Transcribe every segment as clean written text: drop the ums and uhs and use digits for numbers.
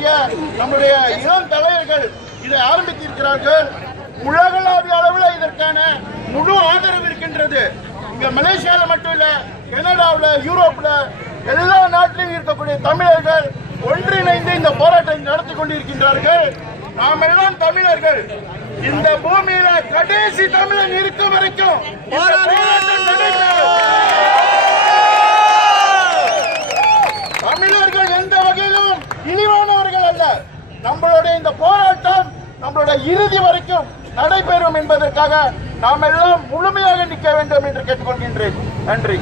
இருக்கக்கூடிய நம்முடைய இளம் தலைவர்கள் இதை ஆரம்பித்திருக்கிறார்கள். உலகளாவிய அளவில் இதற்கான முழு ஆதரவு இருக்கின்றது. இங்க மலேசியால மட்டும் இல்ல, கனடாவில், யூரோப்ல எல்லா நாட்டிலும் இருக்கக்கூடிய தமிழர்கள் ஒன்றிணைந்து இந்த போராட்டத்தை நடத்தி கொண்டிருக்கின்றார்கள். நாம் எல்லாம் தமிழர்கள். இந்த பூமியில கடைசி தமிழன் இருக்கும் வரைக்கும் தமிழர்கள் எந்த வகையிலும் இழிவானவர்கள் அல்ல. நம்மளுடைய இந்த போராட்டம் நம்மளுடைய இறுதி வரைக்கும் நடைபெறும் என்பதற்காக நாம் எல்லாம் முழுமையாக நிற்க வேண்டும் என்று கேட்டுக்கொள்கின்றேன். நன்றி.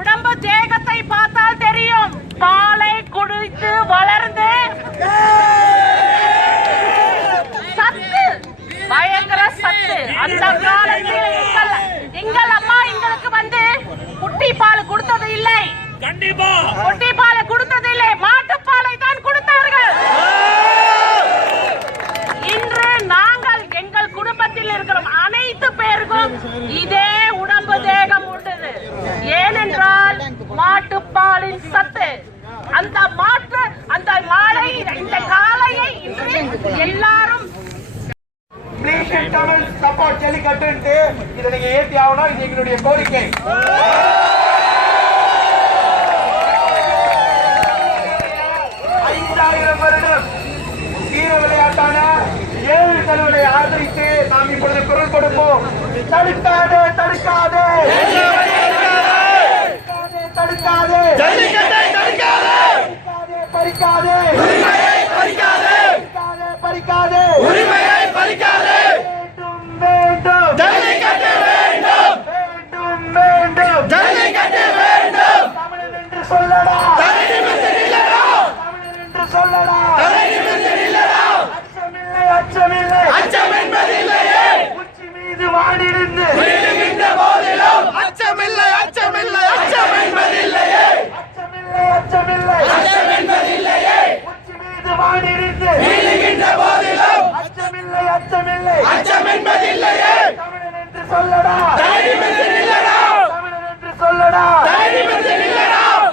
உடம்பு தேகத்தை பார்த்தால் தெரியும். பாலை குடித்து வளர்ந்து சத்து, பயங்கர சத்து. அந்த காலத்தில் எங்கள் அம்மா எங்களுக்கு குட்டி பால் கொடுத்தது இல்லை. கண்டிப்பா குட்டி பால் கொடுத்தது இல்லை, மாட்டுப்பாலை தான் கொடுத்தார்கள். இன்று நாங்கள் எங்கள் குடும்பத்தில் இருக்கிற அனைத்து பேருக்கும் இதே உடம்பு தேகம் உண்டது. ஏனென்றால் மாட்டுப்பாலின் சத்து. அந்த மாட்டு அந்த மாலை இந்த காலையை இன்று எல்லாரும் சப்போர்ட் ஜல்லிக்கட்டு இதை நீங்க ஏற்றி ஆகணும். இது எங்களுடைய கோரிக்கை. 5000 வருடம் வீர விளையாட்டான 7 தலைவரை ஆதரித்து நாம் இப்பொழுது குரல் கொடுப்போம். தடுக்காதே, தடுக்காதே, தடுக்காதே, பறிக்காதே, பறிக்காதே, பறிக்காதே, உரிமையை பறிக்காதே. வேண்டும், ஜல்லிக்கட்டு வேண்டும், வேண்டும், வேண்டும், ஜல்லிக்கட்டு வேண்டும். தமிழன் என்று சொல்லடா, தமிழன் என்று சொல்லடா, அச்சமில்லை, அச்சமில்லை, அச்சம் என்பதில்லையே. உச்சி மீது வானிருந்து வீழுகின்ற போதிலும் அச்சமில்லை, அச்சமில்லை, அச்சம் என்பதில்லையே. அச்சமில்லை, அச்சமில்லை, அச்சம் என்பதில்லையே. உச்சி மீது வானிருந்து வீழுகின்ற போதிலும் அச்சமில்லை, அச்சமில்லை, அச்சம் என்பதில்லையே. தமிழன் என்று சொல்லடா, தமிழன் என்று சொல்லடா,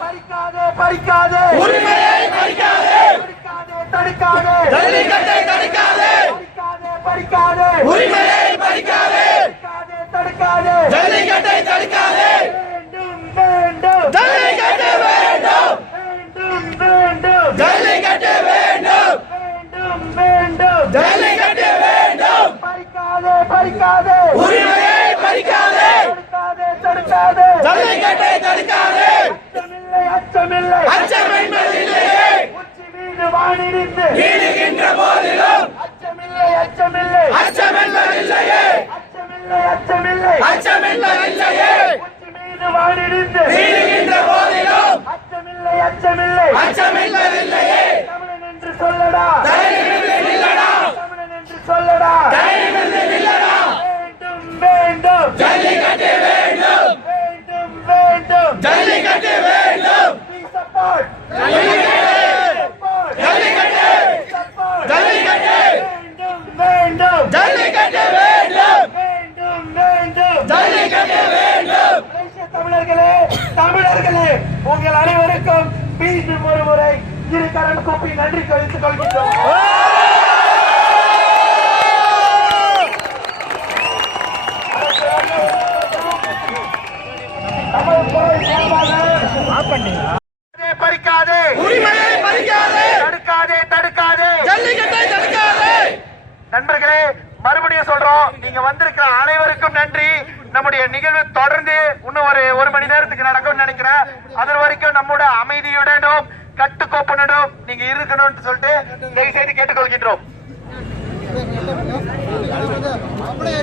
பறிக்காதே, பறிக்காதே, உரிமையை பறிக்காதே, தடுக்காதே, ஜல்லிக்கட்டை தடுக்காதே, பறிக்காதே, உரிமையை பறிக்காதே, தடுக்காதே, ஜல்லிக்கட்டை தடுக்காதே. வேண்டும், வேண்டும், ஜல்லிக்கட்டு வேண்டும், வேண்டும், வேண்டும், ஜல்லிக்கட்டு வேண்டும், வேண்டும், வேண்டும், ஜல்லிக்கட்டு வேண்டும். பறிக்காதே, பறிக்காதே, உரிமையை பறிக்காதே, தடுக்காதே, ஜல்லிக்கட்டை தடுக்காதே. அச்சமில்லை, அச்சமில்லை, அச்சம் என்பதில்லையே. உச்சி மீது வானிருந்து வீழுகின்ற போதிலும் அச்சமில்லை, அச்சமில்லை, அச்சம் என்பதில்லையே. அச்சமில்லை, அச்சமில்லை, அச்சம் என்பதில்லையே. உச்சி மீது வானிருந்து வீழுகின்ற போதிலும் அச்சமில்லை, அச்சமில்லை, அச்சம் என்பதில்லையே. தமிழன் என்று சொல்லடா, தமிழன் என்று சொல்லடா, வேண்டும், வேண்டும், ஜல்லிக்கட்டு வேண்டும், வேண்டும், வேண்டும், ஜல்லிக்கட்டு வேண்டும். We support ஜல்லிக்கட்டு, ஜல்லிக்கட்டு, வேண்டும், வேண்டும், ஜல்லிக்கட்டு வேண்டும், வேண்டும், வேண்டும், ஜல்லிக்கட்டு வேண்டும். தமிழர்களே, தமிழர்களே, உங்கள் அனைவருக்கும் மீண்டும் ஒரு முறை இரு கரம் கூப்பி நன்றி தெரிவித்துக் கொள்கின்றோம். பறிக்காதே, உரிமையை பறிக்காதே, தடுக்காதே, தடுக்காதே, ஜல்லிக்கட்டை தடுக்காதே. நண்பர்களே, மறுபடியும் சொல்றோம், நீங்க வந்திருக்கிற அனைவருக்கும் நன்றி. நம்முடைய நிகழ்வு தொடர்ந்து இன்னும் ஒரு மணி நேரத்துக்கு நடக்கும்னு நினைக்கிறேன். அது வரைக்கும் நம்மோட அமைதியுடனும் கட்டுக்கோப்புடனும் நீங்க இருக்கணும்னு சொல்லிட்டு தயவு செய்து கேட்டுக்கொள்கின்றோம். அப்படியே